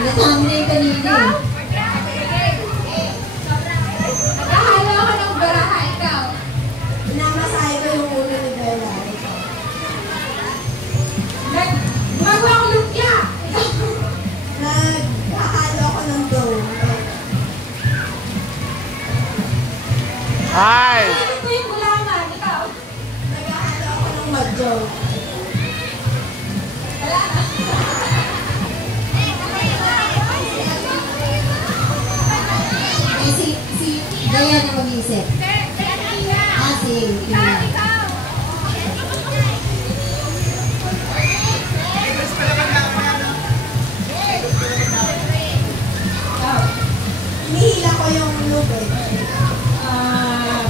Natami na yung kanina eh. Nahalo ako ng baraha, ikaw. Namasahe ko yung ulo ni Bella. Gumagawa akong lupya. Naghahalo ako ng dough. Hi! Ano ko yung gulaman, ikaw? Naghahalo ako ng madjo. Wala na. Si Dayan na mag-iisip. Si Tina. Hinihila ko yung lube.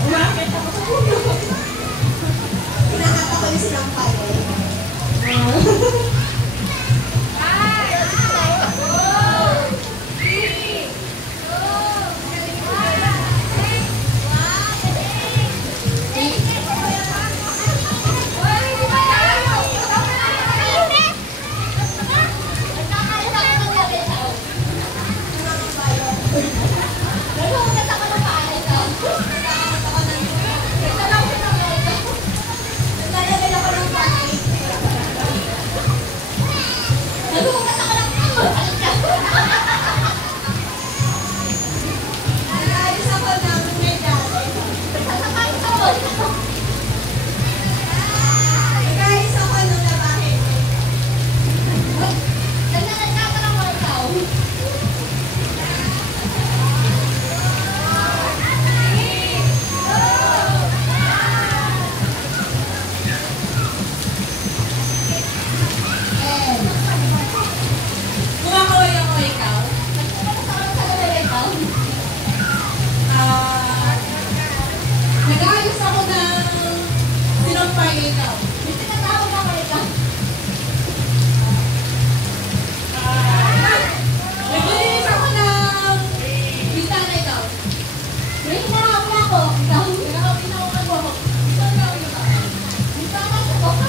Umakit ako sa puno. Pinakata ko yung sinampay. Nag-ayos ako ng sinampay ikaw. May tinatawag ako ikaw. Naglinis ako ng bintana ikaw. May hinahapon ako. Ikaw. Hinahapon ako. Ikaw na ako ikaw. Bintana ako. Ano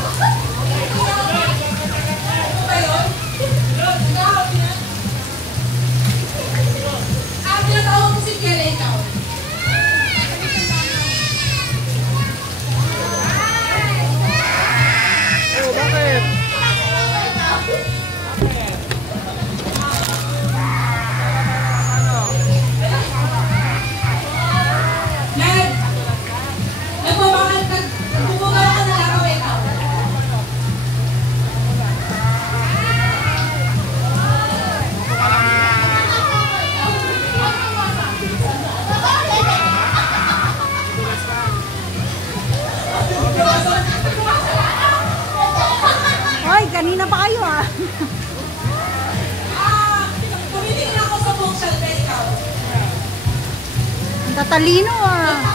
ba yun? Hinahapon na. Pinatawag ko si Kiara ikaw. Bakit? Nagbubuga ka na lakaw ikaw. Hoy, kanina pa kayo ah. Tumitingin ako sa bookshelf ikaw. Ang tatalino ah.